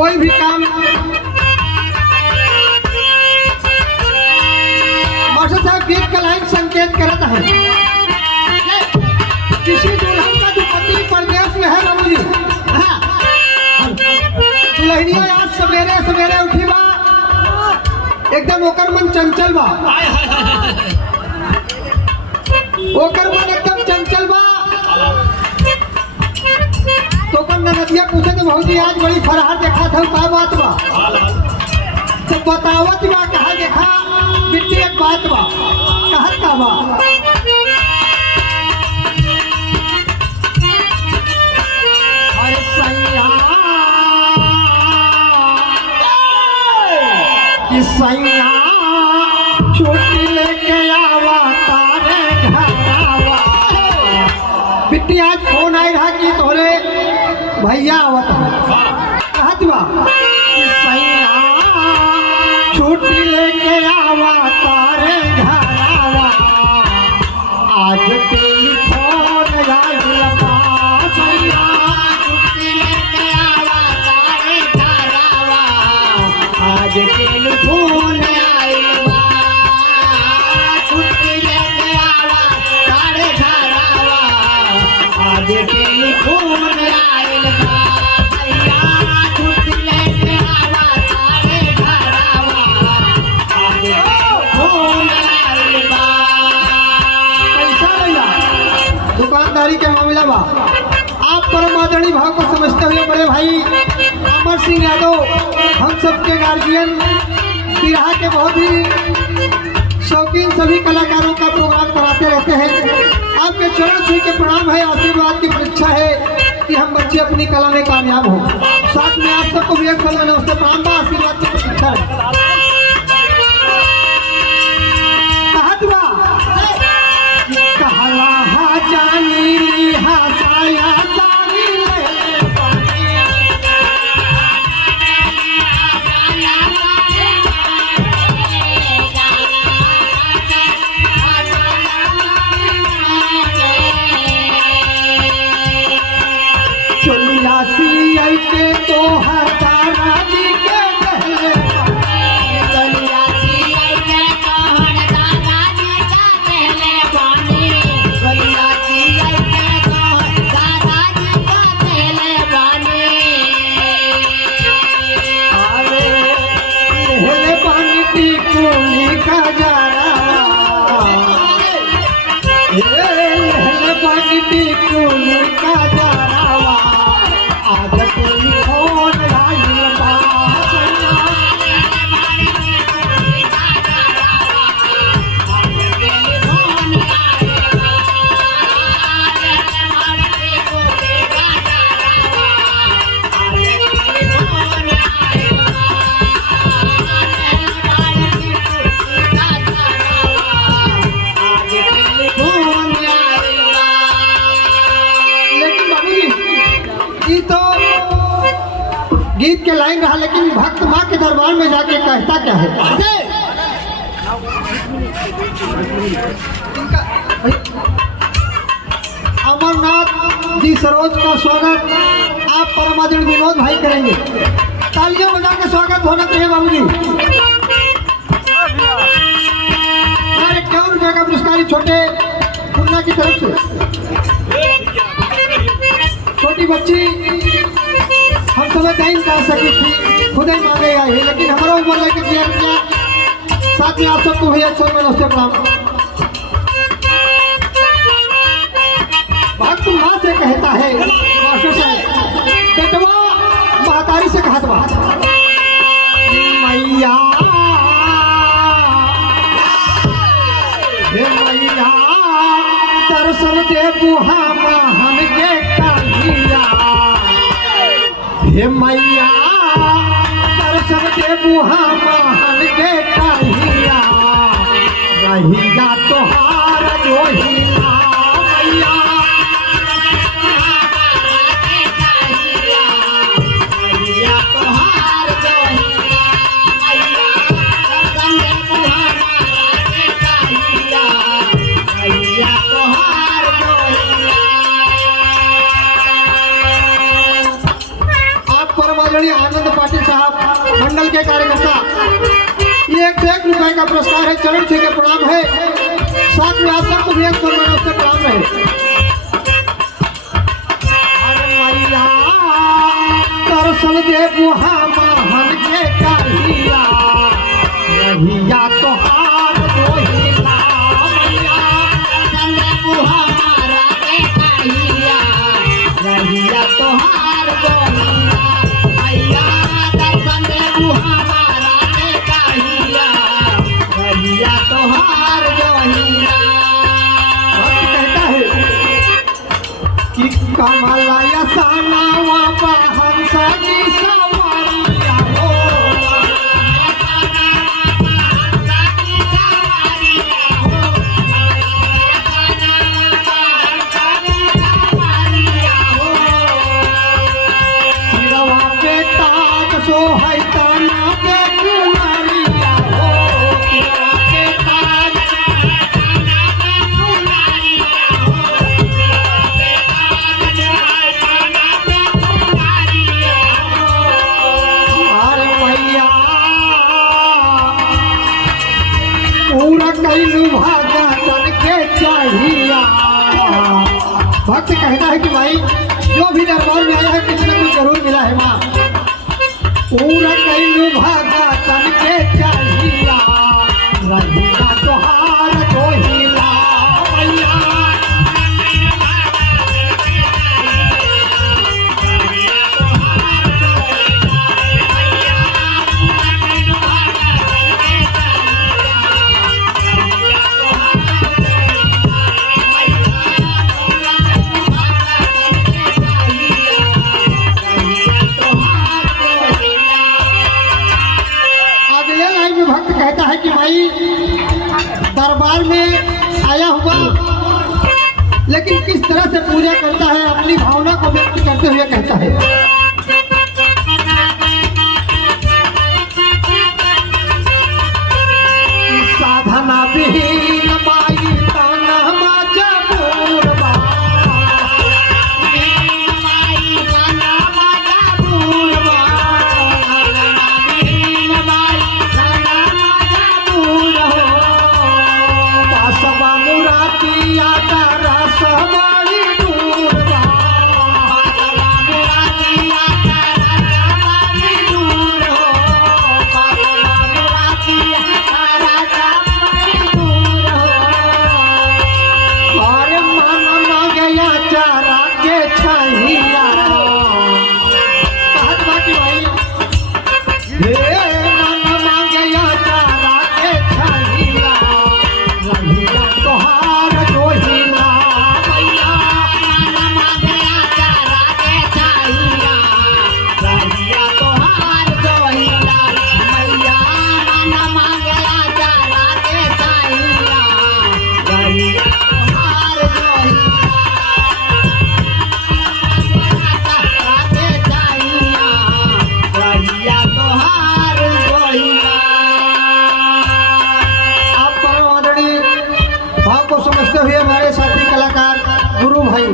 कोई भी काम मास्टर साहब गीत का लाइन संकेत करता है। किसी दुल्हन का जो पति परदेश में है बाबू जी, दुल्हनिया आज सवेरे सवेरे उठी बा, एकदम ओकर मन चंचल बा, ओकर मन एकदम चंचल बा। तो ओकर ननदिया पूछे तो भाजी आज बड़ी फरहार देखा था, का बात बा? तो बतावत बा, कहा देखा बिट्टी एक बात बा, कहत का बा? अरे सैया कि सैया छुट्टी लेके आवा तारे घर आवा। बिट्टी आज फोन आई रहा कि तोरे भैया आवत कहत बा कि सैया छुट्टी लेके आवा तारे घर आवा। आज टेलीफोन आइल बा, सैया छुट्टी लेके आवा तारे घर आवा। आज टेलीफोन आइल बा, छुट्टी लेके आवा तारे घर आवा। आज टेलीफोन आइल बा, सैया छुट्टी लेके आवा तारे घर आवा। आज टेलीफोन आइल बा। कैसा भैया दुकानदारी के मामला बा, आप परम आदरणीय भाव को समझते हुए बड़े भाई अमर सिंह यादव हम सबके गार्जियन बिरहा के बहुत ही शौकीन सभी कलाकारों का प्रोग्राम कराते रहते हैं। आपके चरण छू के प्रणाम है, आशीर्वाद की परीक्षा है कि हम बच्चे अपनी कला में कामयाब हो। साथ में आप सबको भी एक समय नमस्ते प्रणाम बा, आशीर्वाद की प्रतीक्षा है। कहत बा कहला हा जानी लिहा साया जानी ले चलिया सी आई के तो हजारा जी के कहले चलिया सी आई के कहन दादा जी का कहले बानी। चलिया सी आई के कहन दादा जी का कहले बानी। अरे लहले पानी टिकुली का जारा, लहले पानी टिकुली का जारावा। आज टेलीफोन आइल बा, लेकिन बाबूजी ये तो गीत के लाइन रहा, लेकिन भक्त माँ के दरबार में जाके कहता क्या है? अमरनाथ जी सरोज का स्वागत आप परम आदरणीय विनोद भाई करेंगे। तालियां बजा के स्वागत होना चाहिए बाबूजी। अरे ₹51 का पुरस्कार छोटे खुन्ना की तरफ से। छोटी बच्ची हम सब नहीं कर सकी थी, खुद ही मांगे आई है, लेकिन हमारा ऊपर लेके किया। साथ में आप सबको भैया सर में नमस्ते प्रणाम। भक्त माँ से कहता है मास्टर साहब, बेटवा महतारी से कहत बा मैया हे मैया दर्शन दे बुहा महन के कहिया। हे मैया दर्शन दे बुहा महन के कहिया। रहिया तोहार जोहिला मैया। आदरणीय आनंद पाटिल साहब मंडल के कार्यकर्ता, ये 101 रुपए का पुरस्कार है, चरण छू के प्रणाम है। साथ में आप सबको भी 100 से प्रणाम है। दर्शन दे बुहा महन के कहिया रहिया तोहार जोहिला मैया, दर्शन दे बुहा मारा के कहिया रहिया तोहार जोहिला मैया, दर्शन दे बुहा मारा के कहिया रहिया तोहार जोहिला। कहता है कि कमलाया सानावा बहन सजी सवारिया हो, सिरवा पे ताज सोहै तना पे कुमारिया हो, सिरवा पे ताज अरे मैया पूरा कैलू भागन के चाहिया। भक्त कहता है कि भाई जो भी दरबार में आया है कुछ न कुछ जरूर मिला है माँ। पूरा कैलू भागन के चाहिया रहिया तोहार जोहिला मैया, अगले लाइन में भक्त कहता है कि भाई दरबार में आया हुआ लेकिन किस तरह से पूजा करता है, अपनी भावना को व्यक्त करते हुए कहता है। साधना विहीन माई ताना माजा पूर्वा, पासवा मुरातिया तारा सवारी दूरवा, अरे मन मांगया चारा के छहिया। कहत बा कि भाई हे मन मांगया चारा के छहिया रहिया तोहार जोहिला मैया, आप परम आदरणीय भाव को समझते हुए हमारे साथी कलाकार गुरु भाई,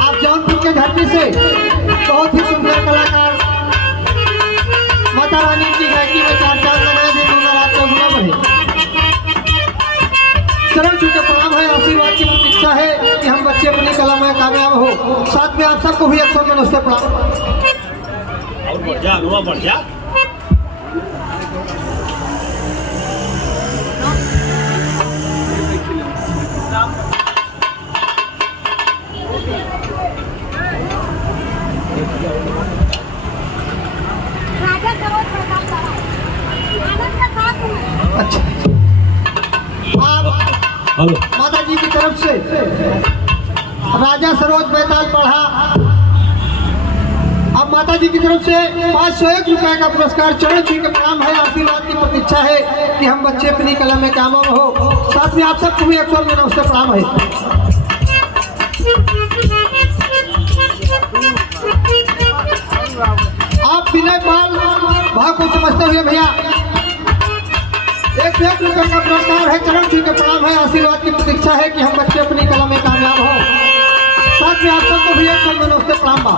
आप जौनपुर के धरती से बहुत ही सुंदर कलाकार, माता रानी की गायकी में चार चांद लगाए थे, दोनों रात में गुना बढ़े। चरण छू के प्रणाम है, आशीर्वाद की प्रतीक्षा है कि हम बच्चे अपनी कला में कामयाब हो। साथ में आप सबको भी 100 नमस्ते प्रणाम। और बढ़ जा अनुआ बढ़ जा। राजा सरोज प्रताप सारा आनंद का साथ हूँ। अच्छा, आप हेलो माता जी की तरफ से राजा सरोज बैताल पढ़ा, अब माता जी की तरफ से 501 रुपए का पुरस्कार, चरण छू के प्रणाम है, आशीर्वाद की प्रतीक्षा है कि हम बच्चे अपनी कला में कामयाब हो। साथ में आप सबको भी 100 नमस्ते प्रणाम है। आप विनय पाल भाव को समझते हुए भैया 101 रुपए का पुरस्कार है, चरण छू के प्रणाम है, आशीर्वाद की प्रतीक्षा है कि हम बच्चे अपनी कला में कामयाब हो। साथ में आप सबको भी 100 नमस्ते प्रणाम बा।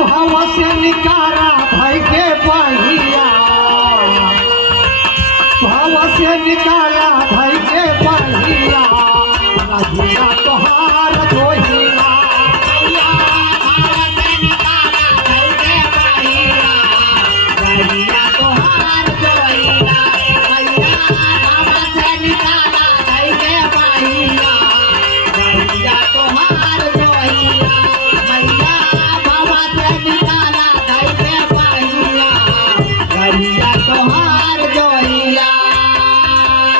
भाव से निकारा भाई के पहिया भाव से निकाला भाई के पहिया रहिया तोहार जोहिया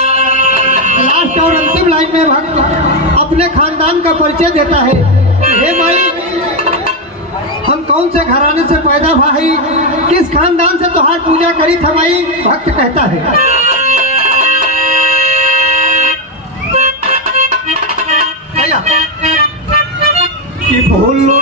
लास्ट और अंतिम लाइन में भक्त अपने खानदान का परिचय देता है। हे माई, हम कौन से घराने से पैदा भाई, किस खानदान से तोहार पूजा करी था माई। भक्त कहता है भैया कि भूलो